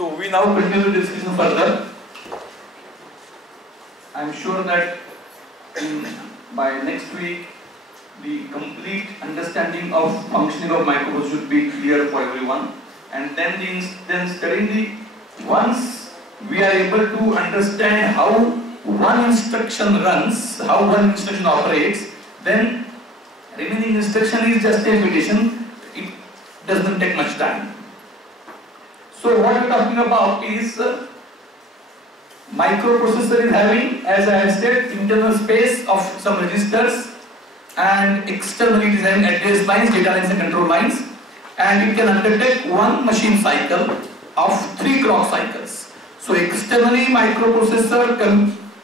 So we now continue the discussion further. I am sure that by next week the complete understanding of functioning of microprocessor should be clear for everyone. And then studying once we are able to understand how one instruction runs, how one instruction operates, then remaining instruction is just a repetition. It doesn't take much time. So what we are talking about is microprocessor is having, as I have said, internal space of some registers, and externally it is having address lines, data lines and control lines, and it can undertake one machine cycle of 3 clock cycles. So externally microprocessor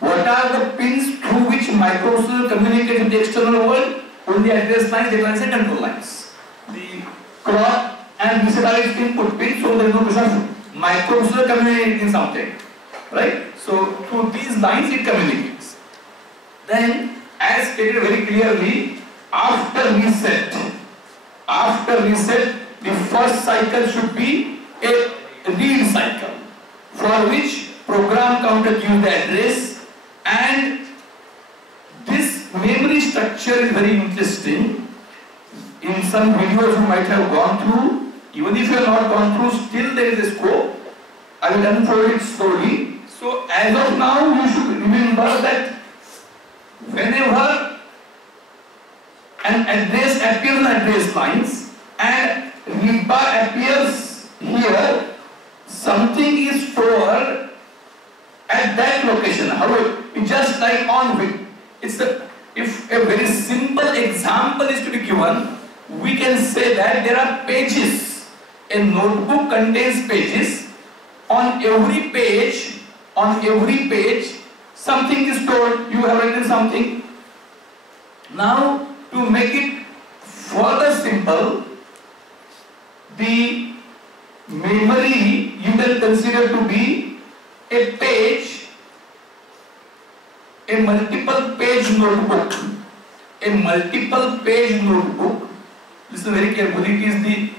what are the pins through which microprocessor communicates with the external world? Only address lines, data lines and control lines. The clock and these are its input pins, so there is no question of microprocessor communicating something, right? So through these lines it communicates. Then, as stated very clearly, after reset, the first cycle should be a read cycle, for which program counter gives the address, and this memory structure is very interesting. In some videos you might have gone through. Even if you have not gone through, still there is a scope. I will unfold it slowly. So as of now, you should remember that whenever an address appears in address lines and read bar appears here, something is stored at that location. However, it's just like on if a very simple example is to be given, we can say that there are pages. A notebook contains pages. On every page, something is stored. You have written something. Now, to make it further simple, the memory you can consider to be a page, a multiple page notebook. Listen very carefully. It is the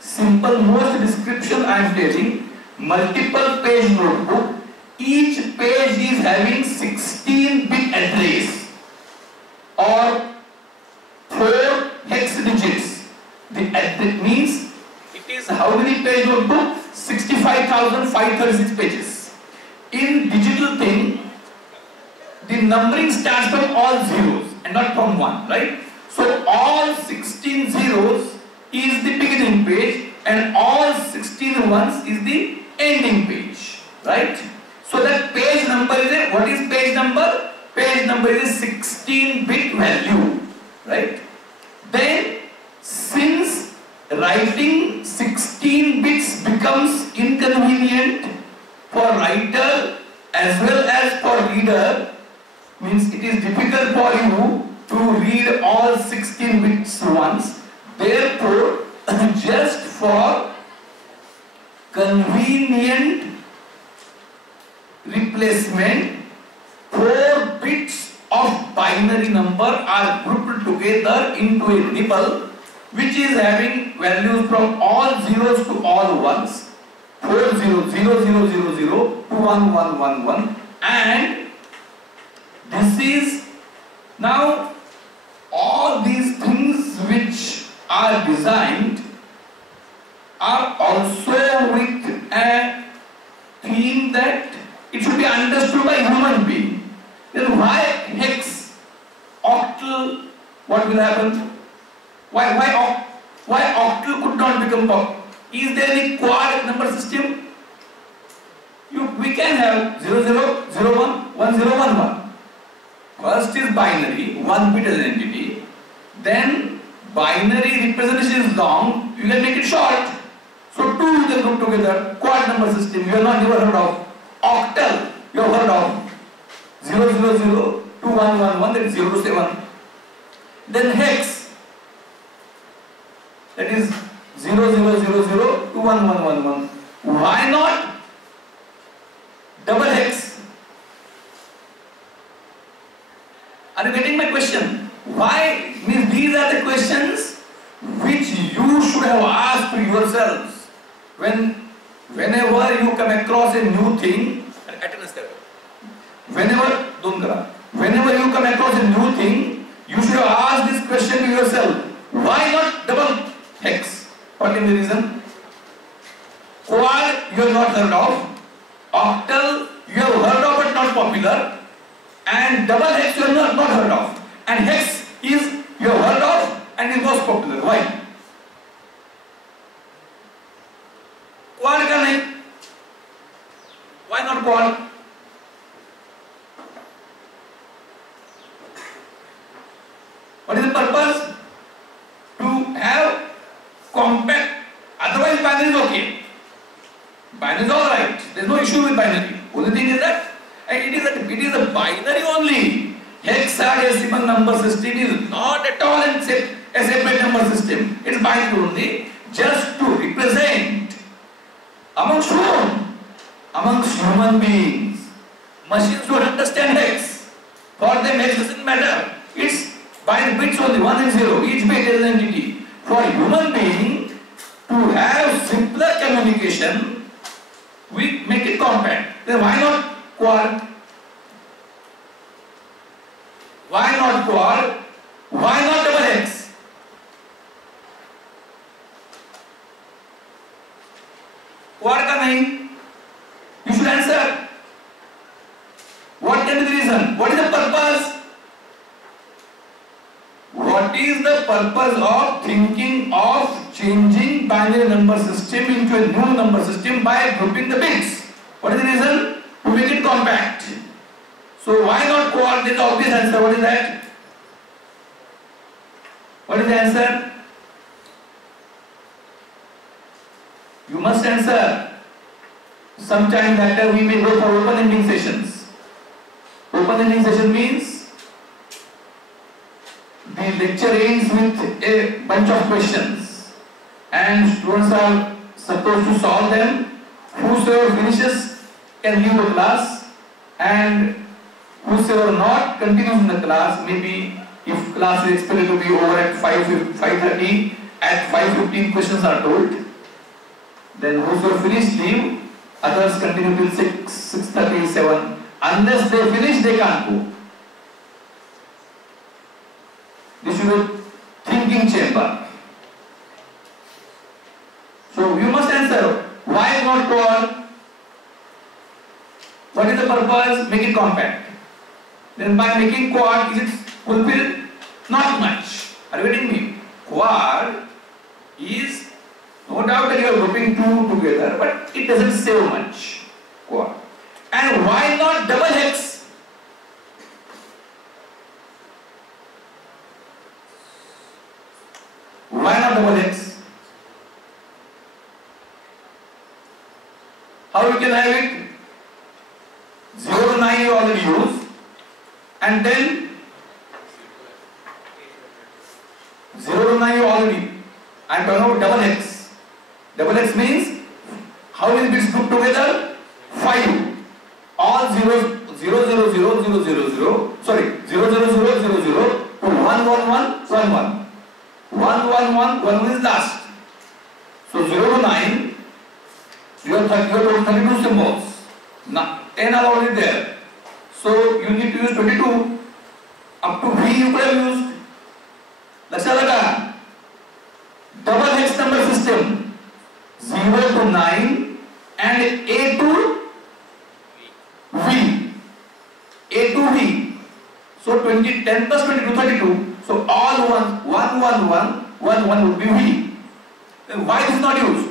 simple most description I am telling. Multiple page notebook. Each page is having 16-bit address or 4 hex digits. The address means it is how many page notebook? 65,536 pages. In digital thing, the numbering starts from all zeros and not from 1, right? So all 16 zeros is the beginning page and all 16 ones is the ending page, right? So that page number is what is page number? Page number is a 16-bit value, right? Then since writing 16 bits becomes inconvenient for writer as well as for reader, means it is difficult for you to read all 16 bits once. Therefore, just for convenient replacement, 4 bits of binary number are grouped together into a nibble which is having values from all zeros to all ones, 4 0 0 0 0 0 to 1 1 1 1, and this is now all these things which are designed are also with a theme that it should be understood by human being. Then why hex, octal, what will happen? Why octal could not become octal? Is there any quad number system? We can have 0 0 0 1 1 0 1 1. First is binary, 1 bit as an entity. Then binary representation is long, you can make it short. So 2 you can group together, quad number system. You have not ever heard of octal. You have heard of 0 0 0 to 1 1 1, that is 0 to 7. Then hex, that is 0 0 0 0 to 1 1 1 1. Why not double hex? Are you getting my question? Why? Means these are the questions which you should have asked to yourselves whenever come across a new thing, whenever you come across a new thing, you should ask this question to yourself: why not double hex? What is the reason? Quad you have not heard of, octal you have heard of but not popular, and double hex you have not heard of, and hex is you have heard of and is most popular. Why? Quad ka nahi? Why not quad? What is the purpose? To have compact. Otherwise binary is okay. Binary is alright. There is no issue with binary. Only thing is that it is a binary only. Hexadecimal number system is not at all a separate number system. It is binary only, just to represent amongst whom? Amongst human beings. Machines don't understand hex. For them hex doesn't matter. It's by bits only, 1 and 0. Each bit is an entity. For human being to have simpler communication, we make it compact. Then why not quad? Why not quad? Why not double hex? Quad ka nahi? You should answer. What can be the reason? What is the purpose? What is the purpose of thinking of changing binary number system into a new number system by grouping the bits? What is the reason? To make it compact. So why not quad? There is obvious answer. What is that? What is the answer? You must answer. Sometime later we may go for open-ending sessions. Open-ending session means the lecture ends with a bunch of questions and students are supposed to solve them. Whosoever finishes can leave the class, and whosoever not continues in the class. Maybe if class is expected to be over at 5:30, at 5:15 questions are told. Then whosoever finish leave, others continue till 6:30, 7. Unless they finish, they can't go. This is a thinking chamber. So you must answer, why not quad? What is the purpose? Make it compact. Then by making quad, is it fulfilled? Not much. Are you getting me? Quad is no doubt that you are grouping two together, but it doesn't save much. Quad. And why not double hex? Why not double hex? How you can have it? 0 to 9 you already use, and then 0 to 9 you already. I am talking about double hex. Double hex means how many bits grouped together? 5. All zeros, 0 0 0 0 0 0. Sorry, 0 0 0 0 0 to 1 1 1 1 1. 1 1 1 1 is last. So 0 to 9, you have 32 symbols. Now 10 are already there. So you need to use 22. Up to V you could have used. Laksha laga. Double hex number system. 0 to 9 and A to V. A to V. So 10 plus 22, 32. So all 1 1 1 1 1 1 would be V. Then why this is not used?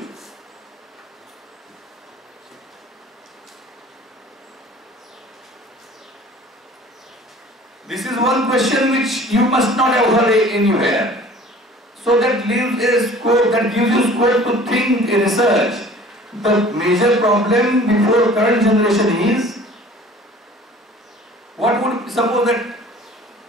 This is one question which you must not have heard anywhere. So that leaves a scope, that gives you scope to think a research. The major problem before current generation is, what would, suppose that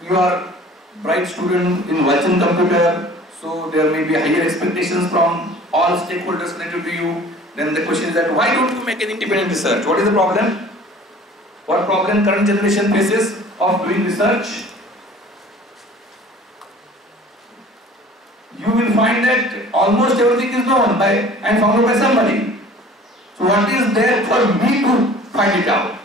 you are bright student in virtual computer, so there may be higher expectations from all stakeholders connected to you. Then the question is that why don't you make an independent research? What is the problem? What problem current generation faces of doing research? You will find that almost everything is known by and found out by somebody. So what is there for for me to find it out.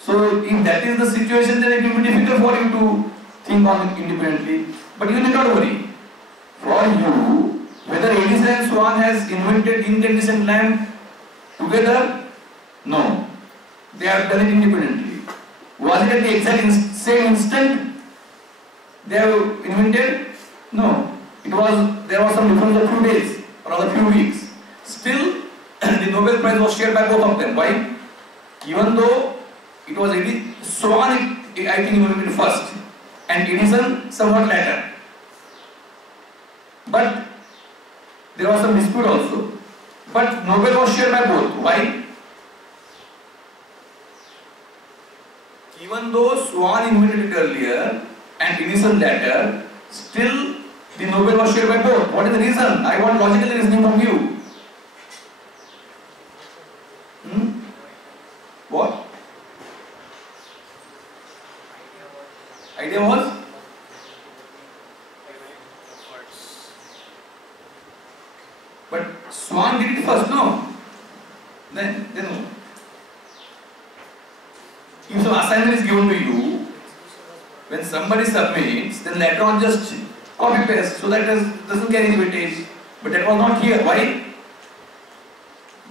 So if that is the situation, then it will be difficult for you to think on it independently. But you need not worry. For you, whether Edison and Swan has invented incandescent lamp together, no. They have done it independently. Was it at the exact same instant they have invented? No. There was some difference of few days or a few weeks. Still, the Nobel Prize was shared by both of them. Why? Even though it was Swan, I think, invented first, and Edison somewhat later. But there was some dispute also. But Nobel was shared by both. Why? Even though Swan invented it earlier and Edison later, still the Nobel was shared by both. What is the reason? I want logical reasoning from you. What? Idea was? But Swan did it first, no? Then no. If some assignment is given to you, when somebody submits, then later on just copy paste, so that doesn't carry any weightage. But that was not here. Why?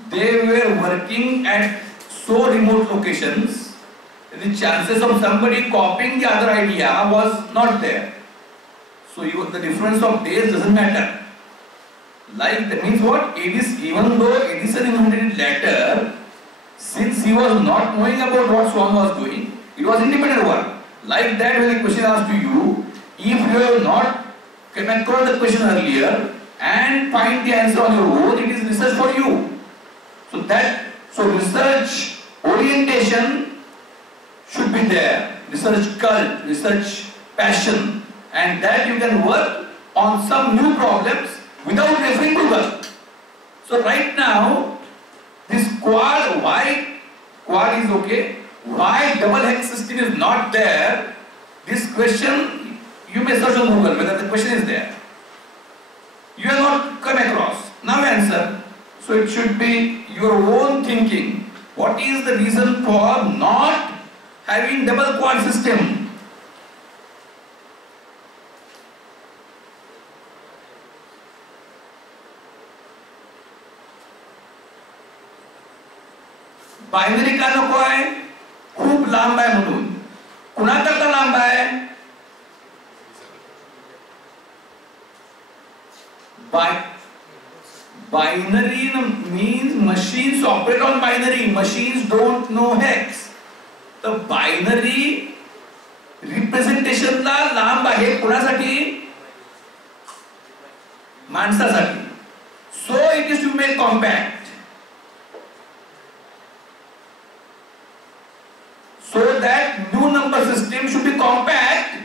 They were working at so remote locations, the chances of somebody copying the other idea was not there. So the difference of days doesn't matter. Like that means what? Even though Edison invented it later, since he was not knowing about what Swan was doing, it was independent work. Like that, when a question asked to you, if you have not come across the question earlier and find the answer on your own, it is research for you. So research orientation should be there. Research cult, research passion, and that you can work on some new problems without referring to cult. So right now, this quad, why quad is okay, why double hex system is not there, this question you may search on Google whether the question is there. You have not come across. Now answer. So it should be your own thinking. What is the reason for not having double quad system? Binary का नको आहे, खूप लांब आहे म्हणून. कुणाकरता लांब आहे? Binary means machines operate on binary. Machines don't know hex. The binary representation ला लांब आहे कुणासाठी? माणसासाठी. So it is to make compact. So that new number system should be compact.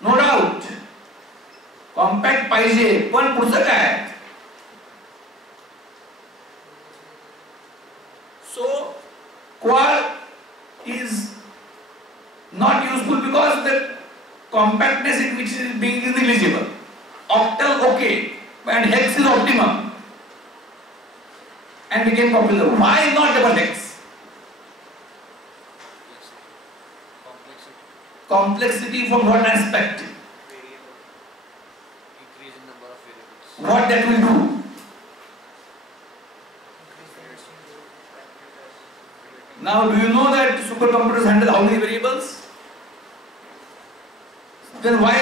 No doubt. Compact पाहिजे, पण पुढचं काय? So quad is not useful because the compactness in which is being negligible. Octal okay, and hex is optimum and became popular. Why not double hex? Complexity from what aspect? Increase in number of variables. What that will do? Now, do you know that supercomputers handle how many variables? Then why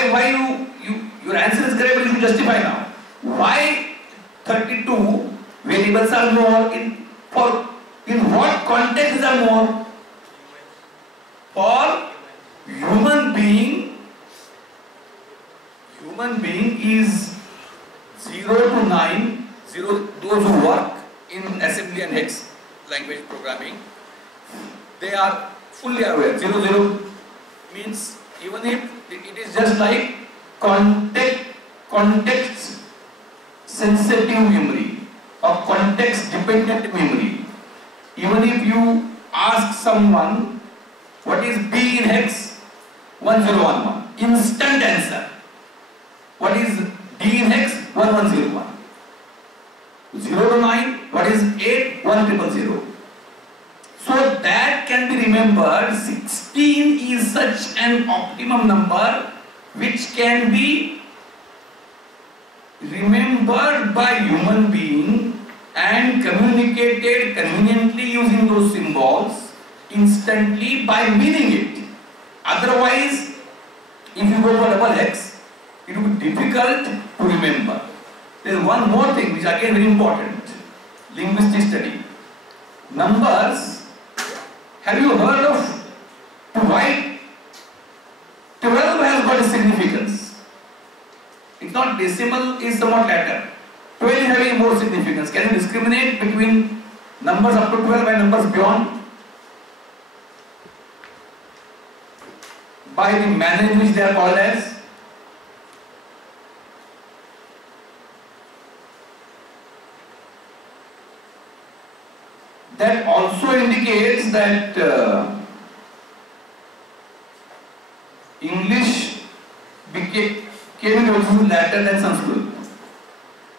your answer is correct, but you should justify now. Why 32 variables are more? In what context are more? For human being is 0 to 9, those who work in assembly and hex language programming, they are fully aware. 0 means even if it is just like context sensitive memory or context dependent memory. Even if you ask someone what is B in hex, 1011, instant answer. What is D in hex? 1101. 0 to 9, what is 81000. So that can be remembered. 16 is such an optimum number which can be remembered by human being and communicated conveniently using those symbols instantly by meaning it. Otherwise, if you go for double X, it will be difficult to remember. There is one more thing which is again very important. Linguistic study. Numbers. Have you heard of why 12 has got a significance? It's not decimal, it's somewhat later. 12 is having more significance. Can you discriminate between numbers up to 12 and numbers beyond? By the manner in which they are called as? That also indicates that English came into later than Sanskrit.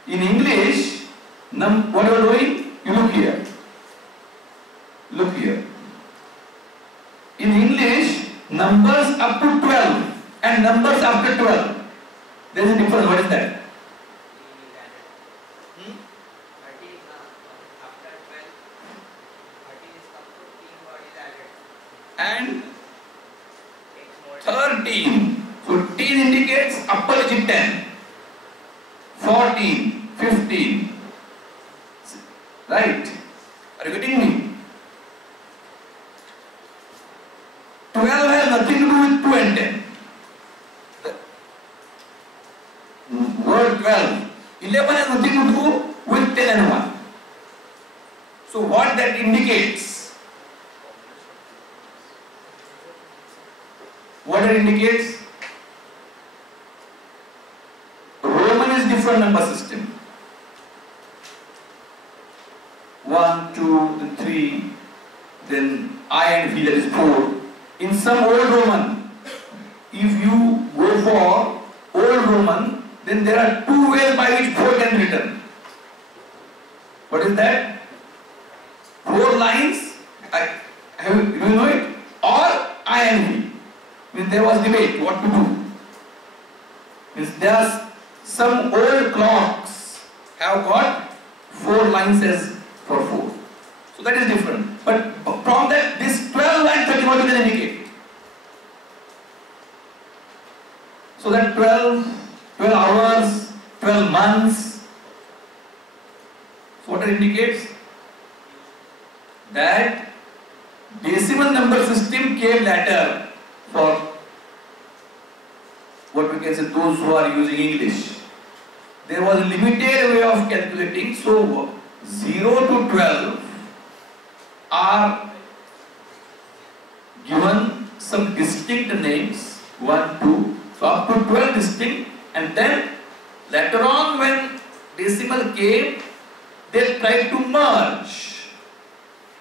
In English, what you are doing? You look here. Look here. In English, numbers up to 12 and numbers after 12. There is a difference. What is that? And 13. So 10 indicates upper digit 10. 14, 15. Right? Are you getting me? 12 has nothing to do with 2 and 10. The word 12. 11 has nothing to do with 10 and 1. So what that indicates? What it indicates? Roman is different number system. 1, 2, 3, then I and V, that is 4. In some old Roman, if you go for old Roman, then there are 2 ways by which 4 can be written. What is that? 4 lines, do you know it? Or I and V. Means there was debate what to do. Means there are some old clocks have got 4 lines as for 4. So that is different. But from that, this 12 and 13 what you can indicate? So that 12 hours, 12 months. So what it indicates? That decimal number system came later for what we can say those who are using English. There was a limited way of calculating, so 0 to 12 are given some distinct names, 1, 2, so up to 12 distinct, and then later on when decimal came, they tried to merge.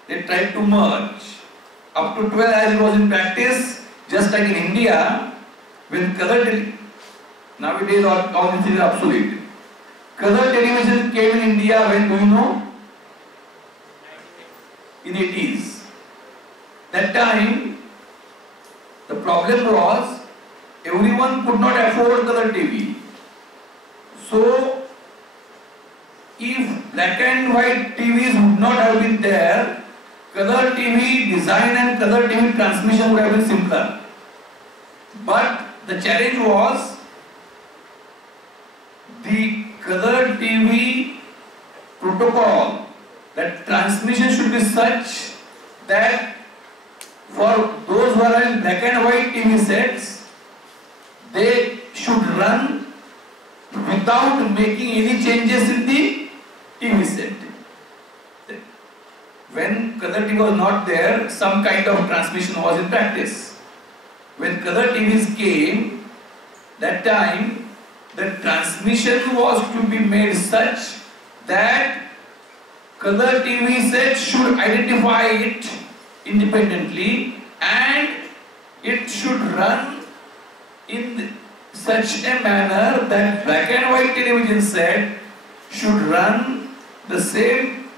They tried to merge. Up to 12 as it was in practice, just like in India, when color television, nowadays all these things are obsolete. Color television came in India when, do you know? In 80s. That time, the problem was, everyone could not afford color TV. So, if black and white TVs would not have been there, color TV design and color TV transmission would have been simpler. But the challenge was the color TV protocol, that transmission should be such that for those who are in black and white TV sets, they should run without making any changes in the TV set. When color TV was not there, some kind of transmission was in practice. When color TVs came, that time the transmission was to be made such that color TV set should identify it independently and it should run in such a manner that black and white television set should run the same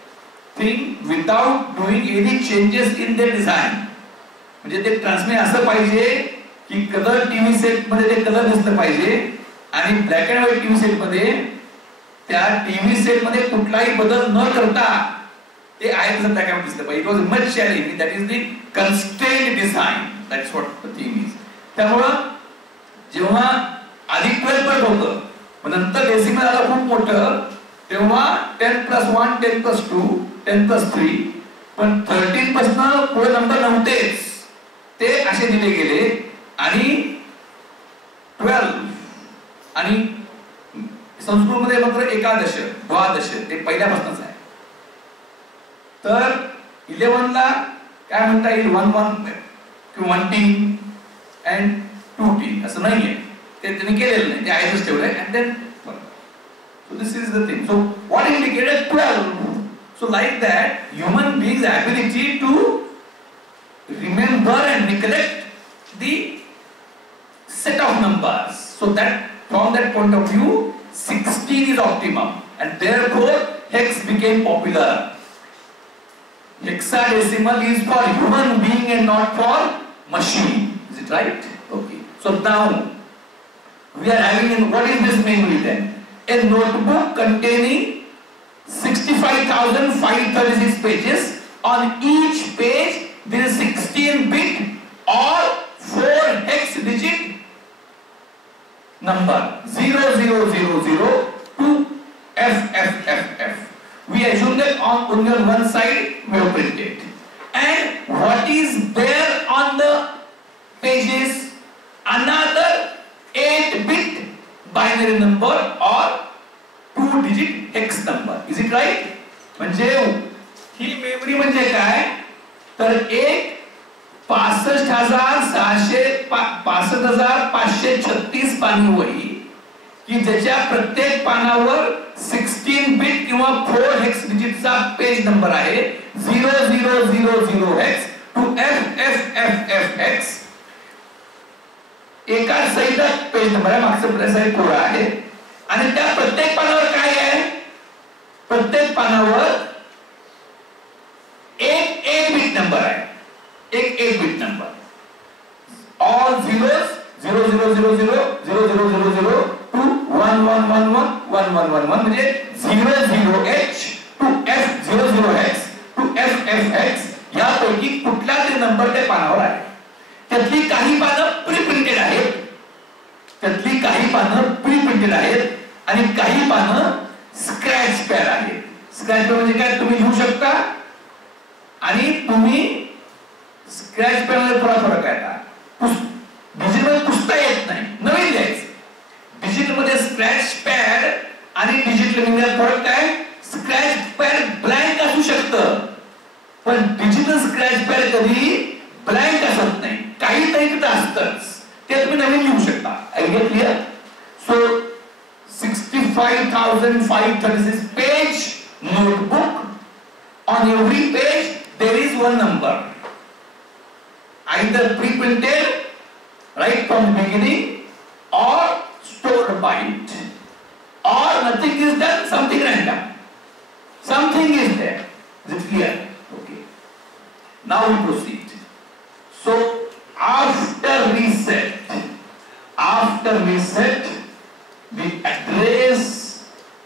thing without doing any changes in their design. म्हणजे ते transmit असं पाहिजे की colour TV set मध्ये ते colour दिसलं पाहिजे आणि black and white TV set मध्ये त्या टीव्ही सेट मध्ये कुठलाही बदल न करता ते आहे तसं ब्लॅक अँड व्हाईट दिसलं पाहिजे. It was much challenging. That is the constrained design. That's what the thing is. त्यामुळं जेव्हा आधी 12 पट होतं पण नंतर डेसिमल आलं खूप मोठं तेव्हा 10+1 10+2 10+3 पण 13 पासून पुढे नंबर नव्हतेच. ते असे दिले गेले आणि 12 आणि संस्कृतमध्ये मात्र एकादश द्वादश ते पहिल्यापासूनच आहे. तर 11 ला काय म्हणता येईल 1 किंवा 1 and 2 असं नाहीये. ते त्यांनी केलेलं नाही. ते आहेच ठेवलंय and then so this is the thing. So what indicated 12? So like that human beings ability to remember and recollect the set of numbers. So that from that point of view 16 is optimum and therefore hex became popular. Hexadecimal is for human being and not for machine. Is it right? Okay. So now we are having what is this memory then? A notebook containing 65,536 pages. On each page there is 16-bit or 4 hex digit number 0000 to FFFF. We assume that on your one side we have printed. And what is there on the pages? Another 8-bit binary number or 2-digit hex number. Is it right? म्हणजे ही memory म्हणजे काय तर एक 65,536 पानी वही की ज्याच्या प्रत्येक पानावर 16 बिट किंवा 4 हेक्स डिजिटचा पेज नंबर आहे 0000 हेक्स टू FFFF हेक्स. एका सहित पेज नंबर आहे मागचं प्रेस आहे कोरा आहे आणि त्या प्रत्येक पानावर काय आहे प्रत्येक पानावर एक बिट नंबर आहे एक bit number all zeros 0000 to 11111111 म्हणजे 00h to F00h to FFX यापैकी कुठला तरी नंबर त्या पानावर आहे. त्यातली काही पानं प्री प्रिंटेड आहेत आणि काही पानं स्क्रॅच पॅड आहेत. स्क्रॅच पॅड म्हणजे काय तुम्ही लिहू शकता आणि तुम्ही स्क्रॅच पॅड मध्ये थोडा फरक आहे. डिजिटल पुसता येत नाही नवीन लिहायचं. डिजिटल मध्ये स्क्रॅच पॅड आणि डिजिटल मध्ये फरक काय स्क्रॅच पॅड ब्लँक असू शकतं पण डिजिटल स्क्रॅच पॅड कधी ब्लँक असत नाही काहीतरी तिथं असतंच ते तुम्ही नवीन लिहू शकता. Idea clear. So 65,536 page notebook. On every page there is one number either pre-printed right from the beginning or stored byte or nothing is done something random something is there. Is it clear? Okay, now we proceed. So after reset the address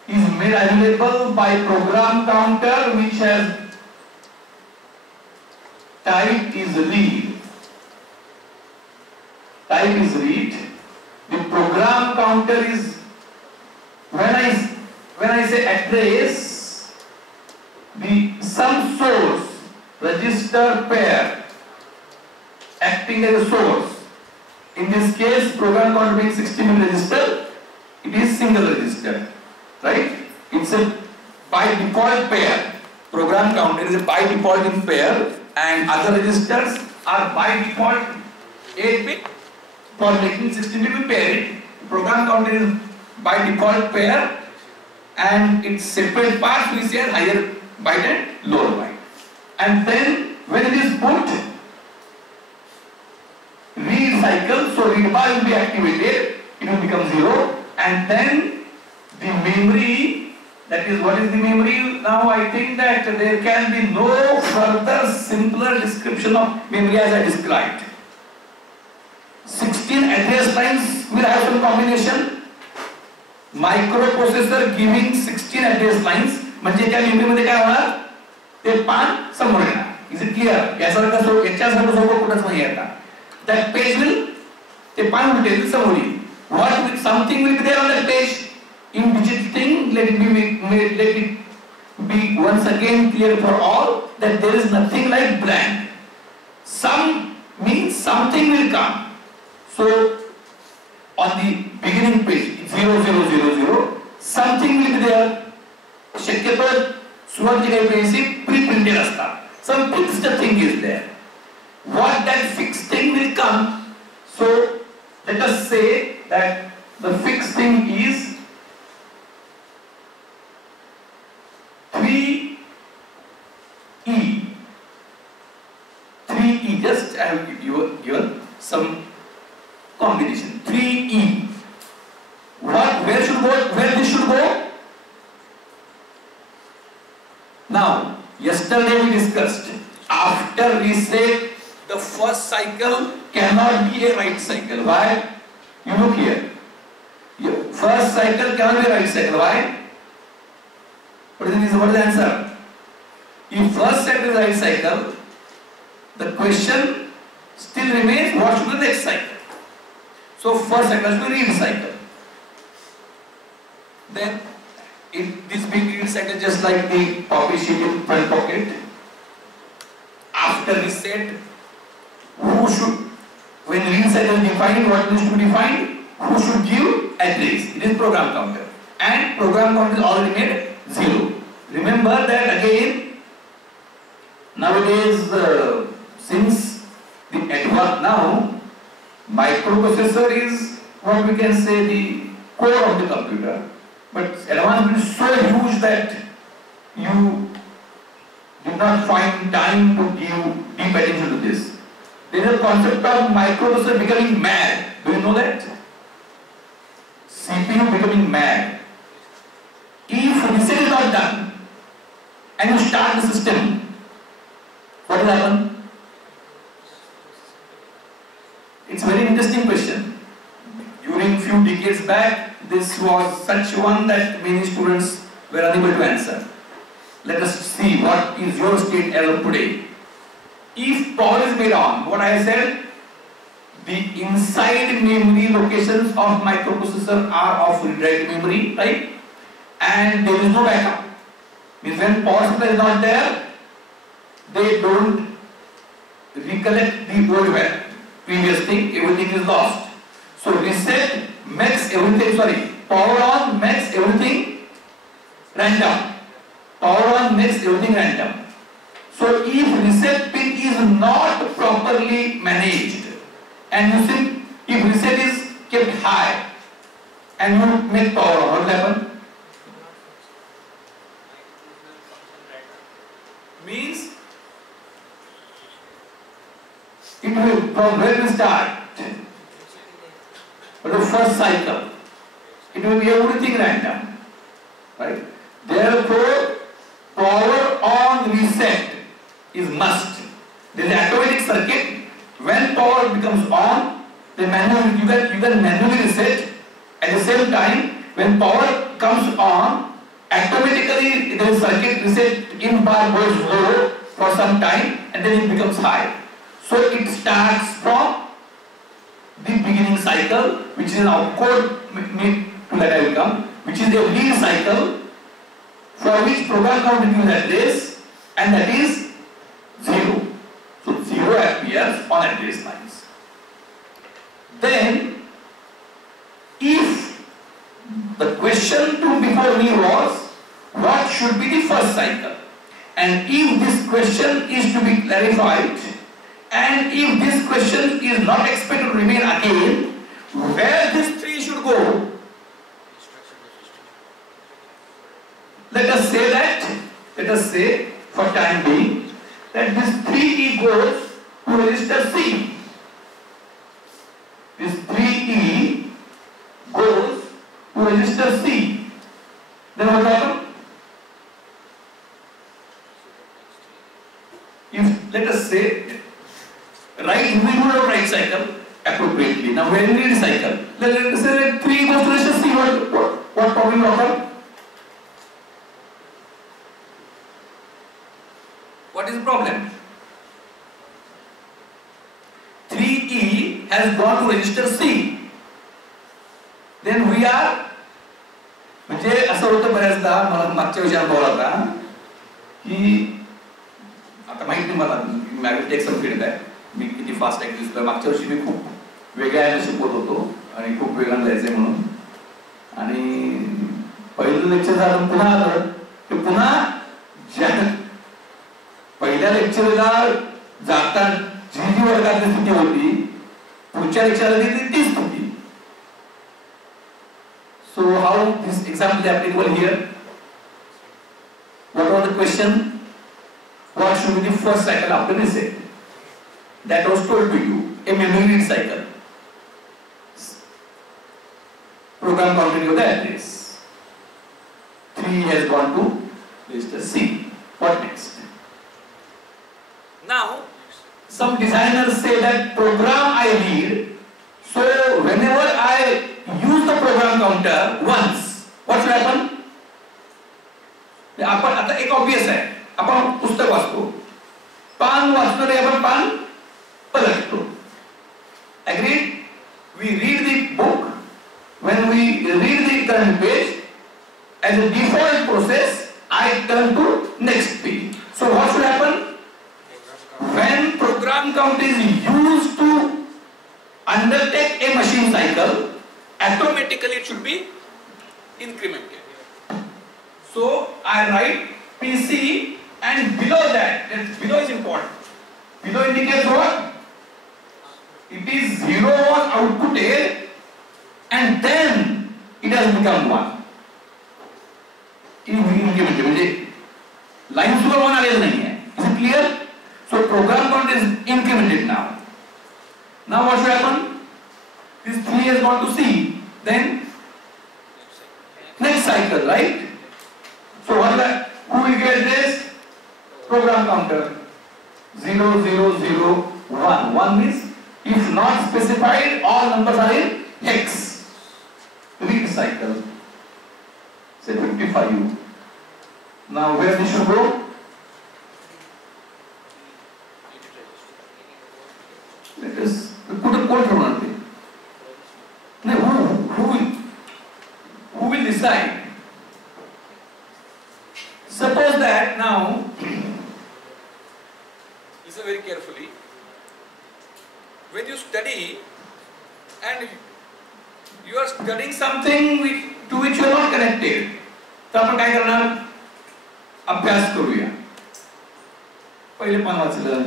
is made available by program counter which has type is read. The program counter is when I say address the some source register pair acting as a source. In this case program counter being 16-bit register it is single register. Right? It's a by default pair. Program counter is a by default in pair and other registers are by default 8-bit. For making 16-bit we pair it. Program counter is by default pair and its separate parts we say higher byte and lower byte. And then when it is put read cycle, so read bar will be activated, it will become 0 and then the memory That is what is the memory. Now I think that there can be no further simpler description of memory as I described. 16 address lines will have some combination. Microprocessor giving 16 address lines म्हणजे त्या memory मध्ये काय होणार ते पान समोर येणार. Is it clear? यासारखं याच्यासारखं सोपं कुठंच नाही आता. That page will ते पान उलटेल समोर येईल. What will something will be there on that page in digital thing. Let it be once again clear for all that there is nothing like blank. Some means something will come. So on the beginning page 0000 something will be there. शक्यतो सुरुवातीचे काही pages pre printed असतात. Some fixed thing is there. What that fixed thing will come. So let us say that the fixed thing is 3E. 3E. Just I have given some combination. 3E. What? Where should go? Where this should go? Now, yesterday we discussed after reset the first cycle cannot be a right cycle. Why? You look here. Your first cycle cannot be a right cycle. Why? What is the answer? If first cycle is right cycle, the question still remains what should be the next cycle. So first cycle should be read cycle. Then this big read cycle just like the copy sheet in front pocket. After reset, who should, when read cycle is defined, what needs to be defined? Who should give address? It is program counter. And program counter is already made 0. Remember that again, nowadays since the advanced now, microprocessor is what we can say the core of the computer. But advancement is so huge that you did not find time to give deep attention to this. There is a concept of microprocessor becoming mad. Do you know that? CPU becoming mad. If reset is not done and you start the system, what will happen? It's a very interesting question. During few decades back, this was such one that many students were unable to answer. Let us see what is your state as of today. If power is made on, what I said, the inside memory locations of microprocessor are of read-write memory, right? And there is no backup. Means when power supply is not there, they don't recollect the old previous thing, everything is lost. So reset makes everything, power on makes everything random. Power on makes everything random. So if reset pin is not properly managed, and you see if reset is kept high and you make power on, what will happen? Means it will, from where we start, but the first cycle, it will be everything random, right? Therefore, power on reset is must. There is an automatic circuit. When power becomes on, the you can manually reset. At the same time, when power comes on, automatically the circuit reset in bar goes low for some time, and then it becomes high. So it starts from the beginning cycle, which is an outcode to that I will come, which is a read cycle for which program counter gives address, and that is 0. So 0 appears on address lines. Then, if the question before me was what should be the first cycle, and if this question is to be clarified, and if this question is not expected to remain again, where this 3 should go? Let us say for time being that this 3E goes to register C. This 3E goes to register C. Then what happens? let us say, right, we rule out right cycle appropriately. Now when we read cycle, let us say that 3 goes to, let's just see what problem will occur. What is the problem? 3E has gone to register C. Then we are, म्हणजे असं होतं बऱ्याचदा, मला मागच्या विषयात बोला होता की आता माहित नाही मला, मी टेक सम फीडबॅक, मी किती फास्ट ऍक्टिव्ह दिसतोय. मागच्या वर्षी मी खूप वेगळ्या शिकवत होतो आणि खूप वेगाने जायचंय म्हणून, आणि पहिलं लेक्चर झालं पुन्हा आलं की पुन्हा पहिल्या लेक्चरला जाता जी वर्गातली स्थिती होती पुढच्या लेक्चरला ती स्थिती. So how this example is applicable here? What was the question? What should be the first cycle after reset? That was told to you. A memory read cycle. Program counting of the address. 3 has gone to register C. What next? Now, some designers say that program I read, so whenever I use the program counter once, what should happen? आपण आता एक obvious आहे, आपण पुस्तक वाचतो, पान वाचतो रे आपण पान पलटतो. Agreed? We read the book. When we read the current page, as a default process, I turn to next page. So what should happen? When program count is used to undertake a machine cycle, automatically it should be incremented. So I write PC, and below that below is important. Below indicates what? It is 0 was outputted and then it has become 1. Incremented म्हणजे line सुद्धा 1 आलेलं नाहीये. Is it clear? So program count is incremented now. Now what should happen? This 3 has gone to C. Then next cycle, right? So who will get this? Program counter 0 0 0 1. 1 means if not specified, all numbers are in hex. Read cycle. Say 55. Now where this should go? Let us put a code from it. Now who will decide? Suppose that now, listen very carefully. When you study and you are studying something to which you are not connected, तो आपण काय करणार? अभ्यास करूया. पहिले पान वाचलं,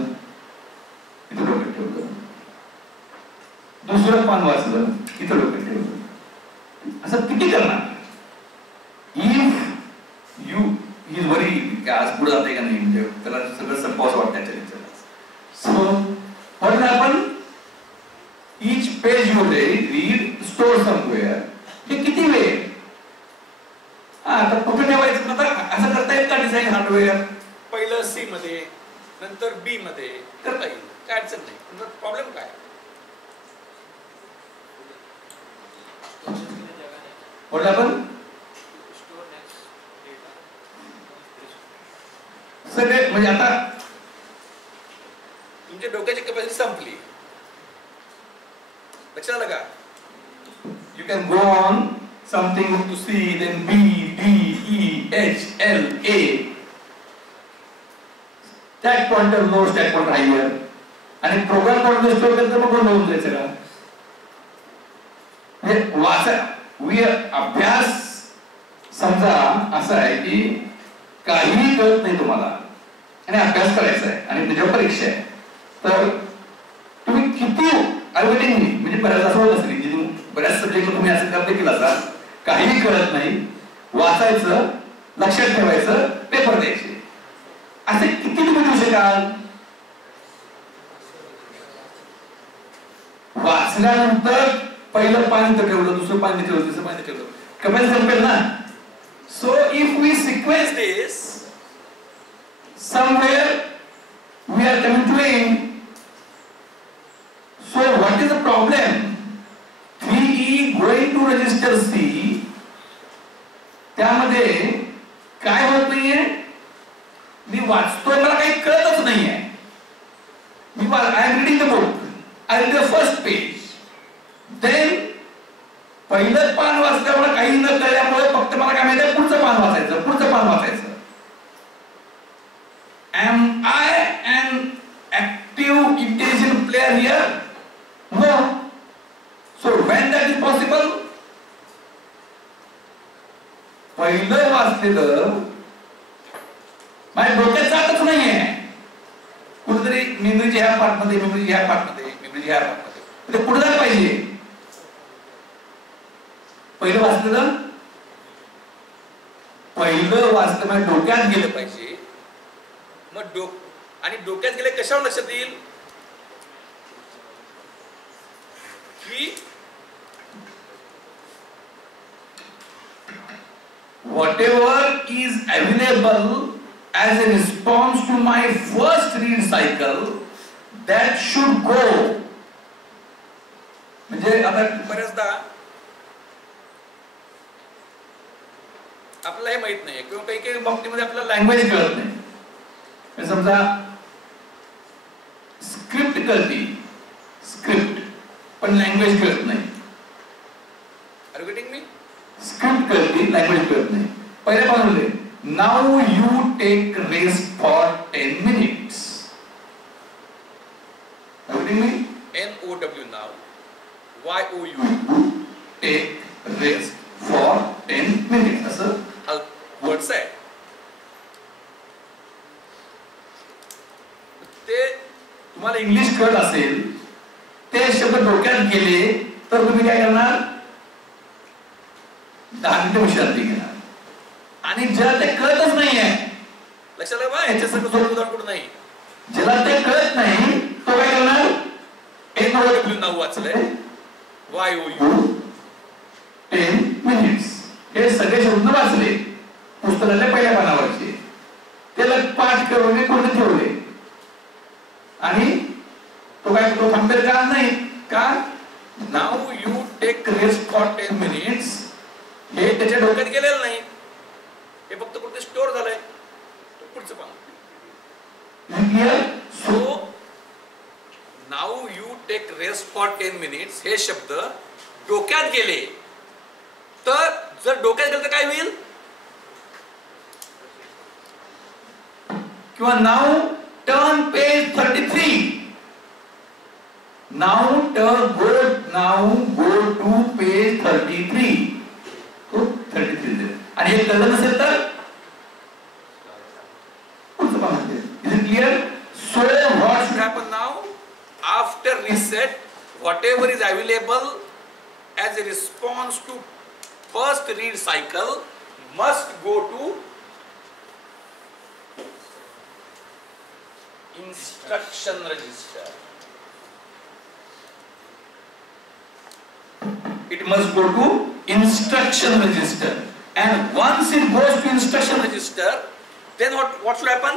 इथं डोक्यात ठेवलं. दुसरं पान वाचलं, इथं डोक्यात ठेवलं. असं किती करणार? If you he is very आज पुढे जाते का नाही म्हणजे त्याला सगळं संपवास वाटतं त्याच्या लेक्चरला. So what will happen? Each page you read, store somewhere. हे किती वेळ? आता कुठे ठेवायचं? आता असं करता येईल का डिझाईन हार्डवेअर? पहिलं C मध्ये, नंतर B मध्ये करता येईल, काय अडचण नाही. पण प्रॉब्लेम काय? What will happen? सगळे म्हणजे आता तुमच्या डोक्याची कॅपॅसिटी संपली. लक्षात आलं का? You can go on something to C, then B, D, E, H, L, A. Stack pointer low, stack pointer higher. आणि प्रोग्राम पॉइंटर स्टोर करता मग कोण होऊन जायचं का? हे वाचा अभ्यास समजा असा आहे की काही कळत नाही तुम्हाला आणि अभ्यास करायचा आहे आणि त्याच्यावर परीक्षा आहे, तर तुम्ही किती अवघडीने म्हणजे बऱ्याच असं होत असेल की बऱ्याच सब्जेक्ट तुम्ही असं करता की असा काहीही कळत नाही, वाचायचं, लक्षात ठेवायचं, पेपर द्यायचे, असे किती तुम्ही देऊ शकाल? वाचल्यानंतर पहिलं पान इथं ठेवलं, दुसरं पान इथं ठेवलं, तिसरं पान इथं ठेवलं, कमेंट संपेल ना. So if we sequence this somewhere we we are coming to end. So what is the problem? 3E going to register C, त्यामध्ये काय होत नाहीये, मी वाचतोय मला काही कळतच नाहीये. I am reading the book. I read the first page. Then पहिलं पान वाचल्यामुळे काही न कळल्यामुळे फक्त मला काय माहिती पुढचं पान वाचायचं. Am I an active, intelligent player here? No. So when that is possible? पहिलं वाचलेलं माझ्या डोक्यात जातच नाहीये. कुठेतरी मेमरीच्या ह्या पार्टमध्ये ते पुढे जायला पाहिजे. पहिलं वाचलं माझ्या डोक्यात गेलं पाहिजे. मग आणि डोक्यात गेले कशावर लक्षात येईल की whatever is available as a response to my first read cycle that should go. म्हणजे आता बऱ्याचदा आपल्याला हे माहित नाही किंवा काही बाबतीमध्ये आपल्याला लँग्वेज कळत नाही. समजा स्क्रिप्ट पण लँग्वेज कळत नाही. Are you getting me? Script कळते, लँग्वेज कळत नाही. पहिले पाहून now you take rest for 10 minutes. Are you getting me? NOW now. YOU take rest for 10 minutes. असं वर्ड्स आहे. ते तुम्हाला इंग्लिश कळत असेल, ते शब्द डोक्यात गेले तर तुम्ही काय करणार? 10 मिनिटं विश्रांती घेणार. आणि ज्याला ते कळतच नाहीये, लक्षात आलं बा, ह्याच्यासारखं सोडून उदाहरण कुठं नाही. ज्याला ते कळत नाही तो काय करणार? NOW नाव वाचलंय, YOU 10 minutes. हे सगळे शब्द वाचले पुस्तकाच्या पहिल्या पानावरचे, त्याला पाठ करून पूर्ण ठेवले. आणि तो काय तो थांबेल का? नाही. का? Now you take rest for 10 minutes हे त्याच्या डोक्यात गेलेलं नाही, हे फक्त कुठे स्टोअर झालंय. पुढचं पाहू. So now you take rest for 10 minutes हे शब्द डोक्यात गेले तर, जर डोक्यात गेलं तर काय होईल? किंवा now turn page 33. Now go to page 33. तो 33 आणि हे कळलं नसेल तर पुढचं पाहू. Is it clear? So what should happen now? After reset whatever is available as a response to first read cycle must go to instruction register. It must go to instruction register, and once it goes to instruction register, then what should happen?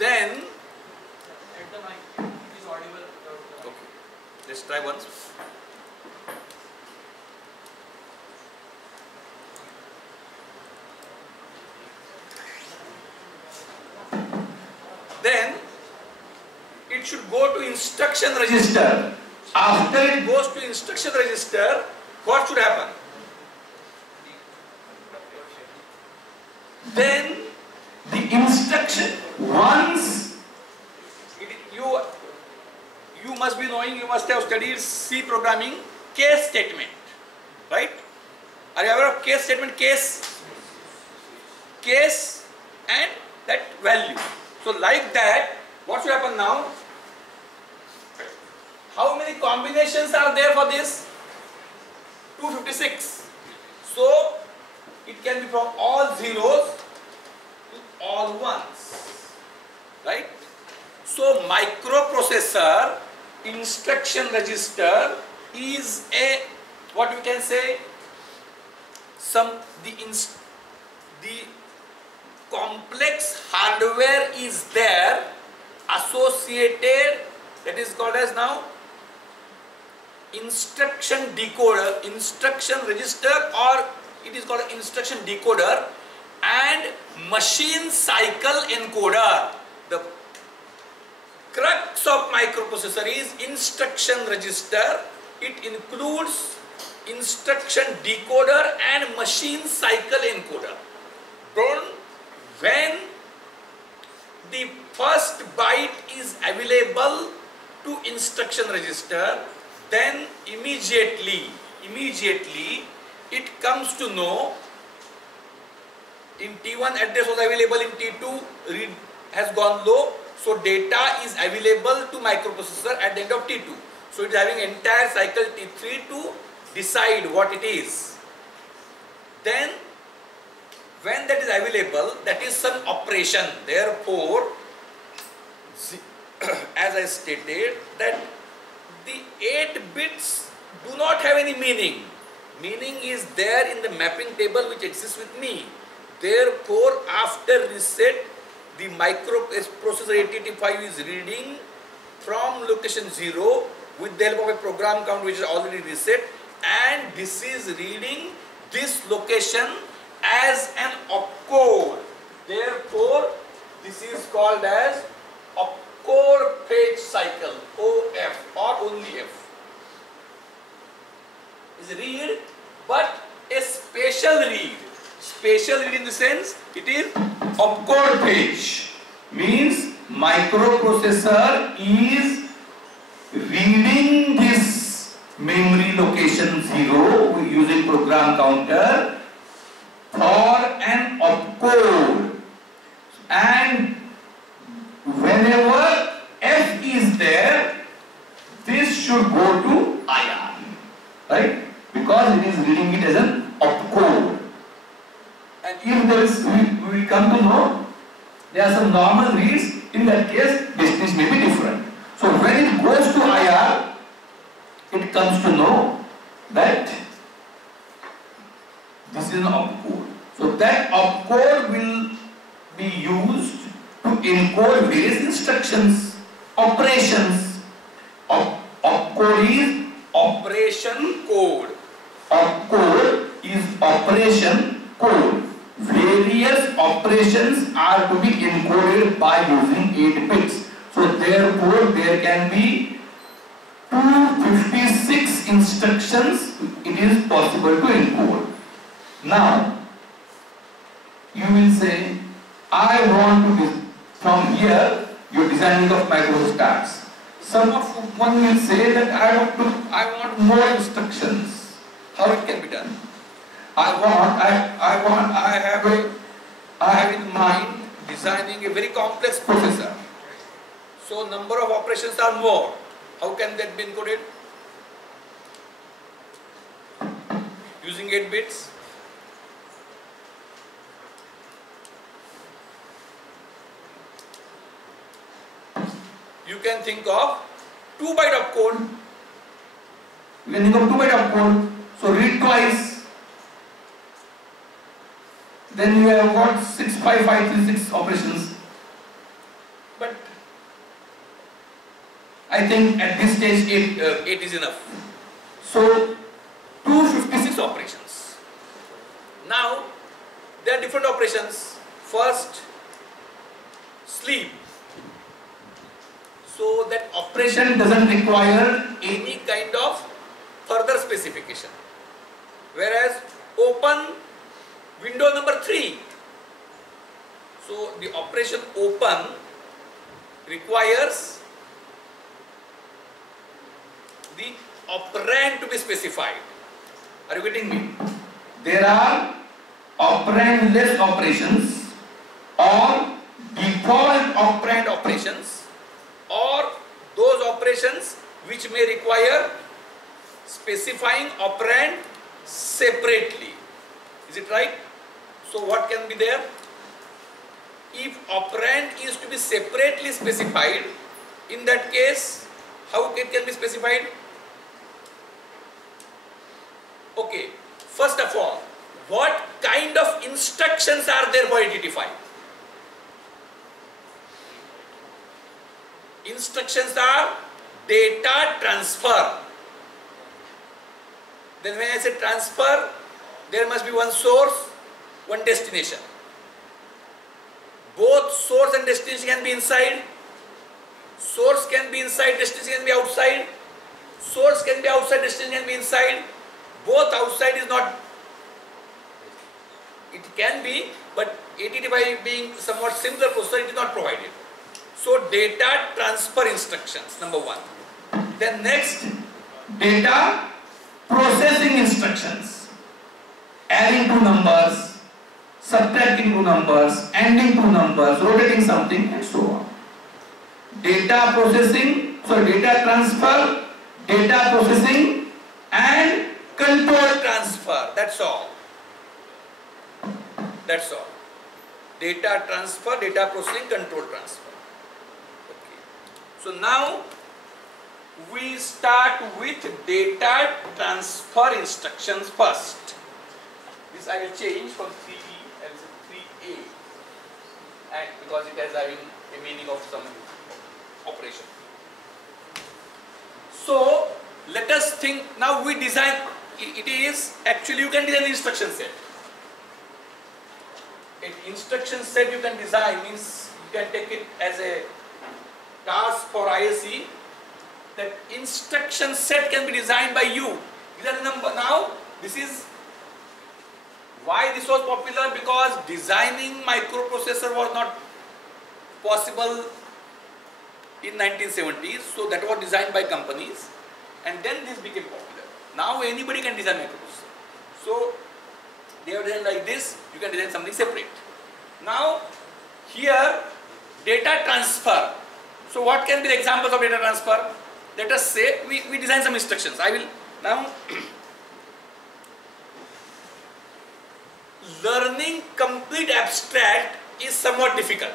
Then at the mic is audible. Okay, let's try once. Then it should go to instruction register. After it goes to instruction register, what should happen? Then the instruction, once you must be knowing, you must have studied C programming, case statement, right? Are you aware of case statement? Case and that value. So like that, what should happen now? How many combinations are there for this? 256. So it can be from all zeros to all ones, right? So microprocessor instruction register is a, what we can say, the complex hardware is there associated, that is called as now instruction decoder, instruction register, or it is called instruction decoder and machine cycle encoder. The crux of microprocessor is instruction register. It includes instruction decoder and machine cycle encoder. Then when the first byte is available to instruction register, then immediately it comes to know in T1 address was available, in T2 read has gone low, so data is available to microprocessor at the end of T2. So it is having entire cycle T3 to decide what it is. Then when that is available, that is some operation. Therefore, as I stated, that the 8 bits do not have any meaning. Meaning is there in the mapping table which exists with me. Therefore, after reset, the microprocessor 8085 is reading from location 0 with the help of a program count which is already reset, and this is reading this location as an opcode. Therefore, this is called as opcode fetch cycle, OF, or only F. Is a read, but a special read. Special read in the sense it is opcode fetch, means microprocessor is reading this memory location 0 using program counter for an opcode, and whenever F is there, this should go to IR, right? Because it is reading it as an opcode. And if there is, we come to know there are some normal reads, in that case distance may be different. So when it goes to IR, it comes to know that this is an opcode. So that opcode will be used to encode various instructions, operations. Opcode is operation code. Opcode is operation code. Various operations are to be encoded by using 8 bits. So therefore there can be 256 instructions it is possible to encode. Now you will say, I want to, from here your designing of microprocessor starts. One will say that I want more instructions. How it can be done? I have in mind designing a very complex processor. So number of operations are more. How can that be encoded? Using 8 bits. You can think of 2-byte opcode. You can think of 2-byte opcode. So read twice. Then you have got 65536 operations. But I think at this stage 8 is enough. So 256 operations. Now there are different operations. First, sleep. So that operation doesn't require any kind of further specification. Whereas open window number 3. So the operation open requires the operand to be specified. Are you getting me? There are operandless operations or default operand operations, or those operations which may require specifying operand separately. Is it right? So what can be there? If operand is to be separately specified, in that case, how it can be specified? Okay, first of all, what kind of instructions are there for 8085? instructions are data transfer. Then when I say transfer, there must be one source, one destination. Both source and destination can be inside. Source can be inside, destination can be outside. Source can be outside, destination can be inside. Both outside is not, it can be, but ATT by being somewhat similar processor, it is not provided. So data transfer instructions, number one. Then next, data processing instructions. Adding two numbers, subtracting two numbers, ending two numbers, rotating something, and so on. Data processing, so data transfer, data processing, and control transfer. That's all. That's all. Data transfer, data processing, control transfer. Okay. So now we start with data transfer instructions first. This I will change from 3E and 3A, and because it is having a meaning of some operation. So let us think, now we design, it is actually you can design the instruction set. An instruction set you can design means you can take it as a task for ISE. That instruction set can be designed by you. These are the number. Now this is why this was popular, because designing microprocessor was not possible in 1970s, so that was designed by companies, and then this became popular. Now anybody can design microprocessor. So they have designed like this, you can design something separate. Now here data transfer. So what can be the examples of data transfer? Let us say we design some instructions. I will now learning complete abstract is somewhat difficult.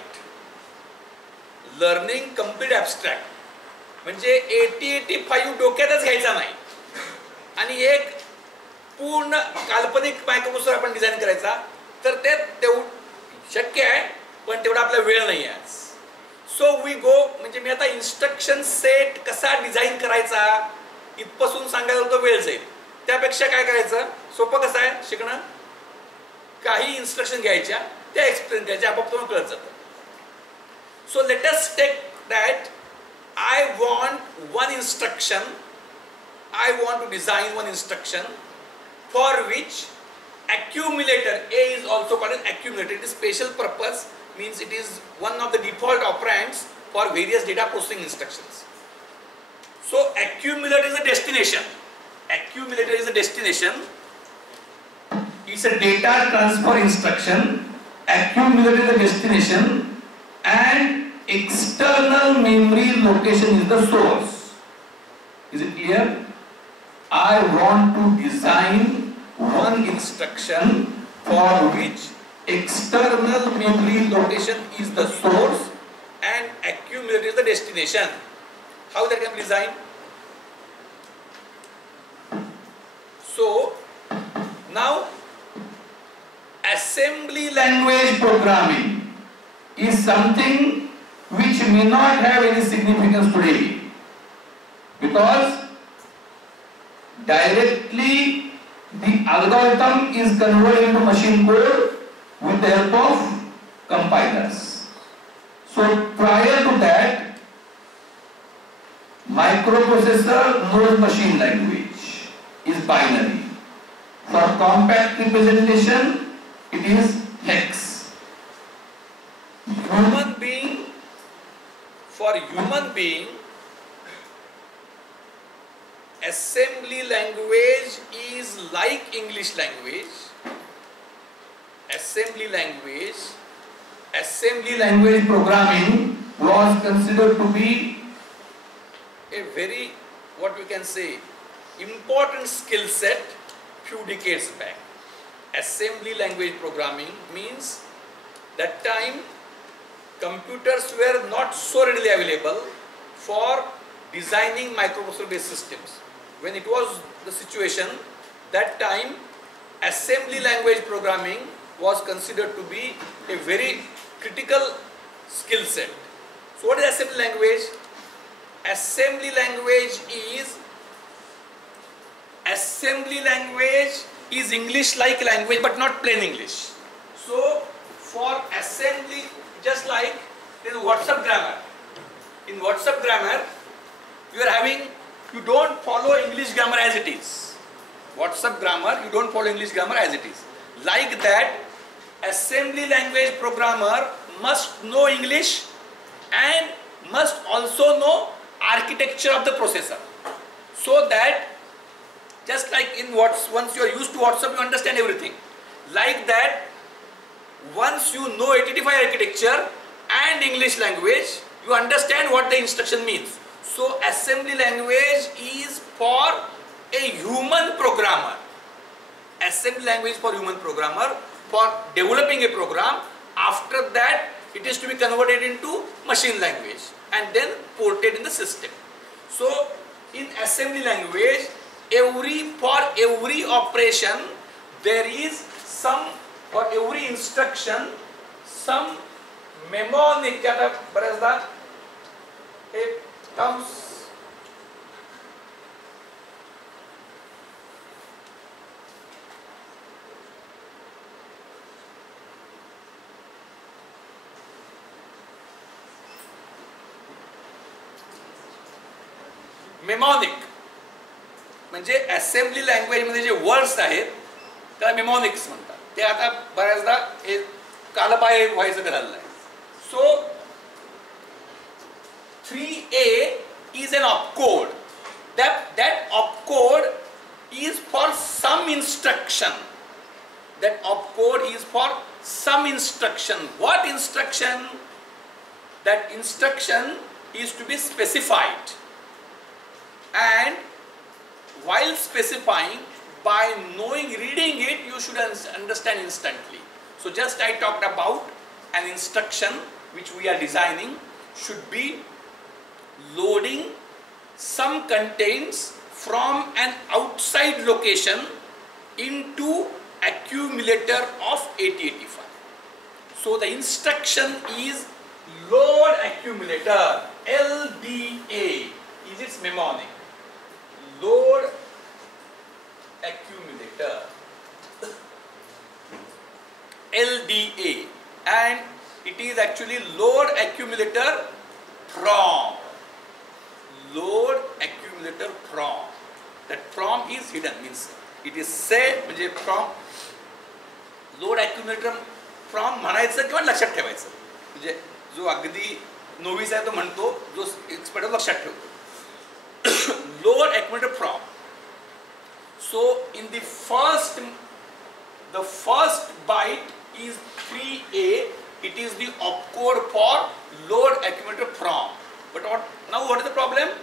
Learning complete abstract म्हणजे 80-85 डोक्यातच घ्यायचा नाही आणि एक पूर्ण काल्पनिक microprocessor आपण design करायचा, तर ते शक्य आहे पण तेवढा आपला वेळ नाही आहे आज. सो वी गो, म्हणजे मी आता इन्स्ट्रक्शन सेट कसा डिझाइन करायचा इथपासून सांगायला तो वेळ जाईल. त्यापेक्षा काय करायचं, सोपं कसं आहे शिकणं, काही इन्स्ट्रक्शन घ्यायच्या, त्या एक्सप्लेन करायच्या, आपोआप तुम्हाला कळत जातं. So let us take that I want one instruction, I want to design one instruction for which accumulator, A is also called an accumulator. It is special purpose, means it is one of the default operands for various data processing instructions. So accumulator is a destination. Accumulator is a destination. It's a data transfer instruction. Accumulator is a destination and external memory location is the source. Is it clear? I want to design one instruction for which external memory location is the source and accumulator is the destination. How that can be designed? So now assembly language programming is something which may not have any significance today, because directly the algorithm is converted into machine code with the help of compilers. So prior to that, microprocessor knows machine language, is binary. For compact representation, it is hex. For human being, assembly language is like English language. Assembly language programming was considered to be a very, what we can say, important skill set few decades back. Assembly language programming means that time computers were not so readily available for designing microprocessor based systems. When it was the situation, that time assembly language programming was considered to be a very critical skill set. So what is assembly language? assembly language is English-like language, but not plain English. So for assembly, just like there is WhatsApp grammar. In WhatsApp grammar, you don't follow English grammar as it is. WhatsApp grammar, you don't follow English grammar as it is. Like that, assembly language programmer must know English and must also know architecture of the processor. So that, just like once you are used to WhatsApp, you understand everything. Like that, once you know 885 architecture and English language, you understand what the instruction means. So assembly language is for a human programmer. Assembly language for human programmer for developing a program. After that, it is to be converted into machine language and then ported in the system. So in assembly language, for every operation, there is some, for every instruction, some mnemonic it comes मेमॉनिक म्हणजे assembly language मध्ये जे words आहेत त्याला मेमॉनिक्स म्हणतात. ते आता बऱ्याचदा हे कालबाह्य व्हायचं करायला आहे. सो 3A is an opcode. That opcode is for some instruction. That opcode is for some instruction. What instruction? That instruction is to be specified. And while specifying, by reading it, you should understand instantly. So just I talked about an instruction which we are designing should be loading some contents from an outside location into accumulator of 8085. So the instruction is load accumulator, LDA is its mnemonic. Load accumulator, LDA, and it is actually load accumulator from. Load accumulator from. That from is hidden, means it is said from. Load accumulator from म्हणायचं किंवा लक्षात ठेवायचं. म्हणजे जो अगदी novice आहे तो म्हणतो, जो एक्सपर्ट आहे लक्षात ठेवतो. Load accumulator from. So in the first byte is 3A. It is the opcode for load accumulator from. But what is the problem?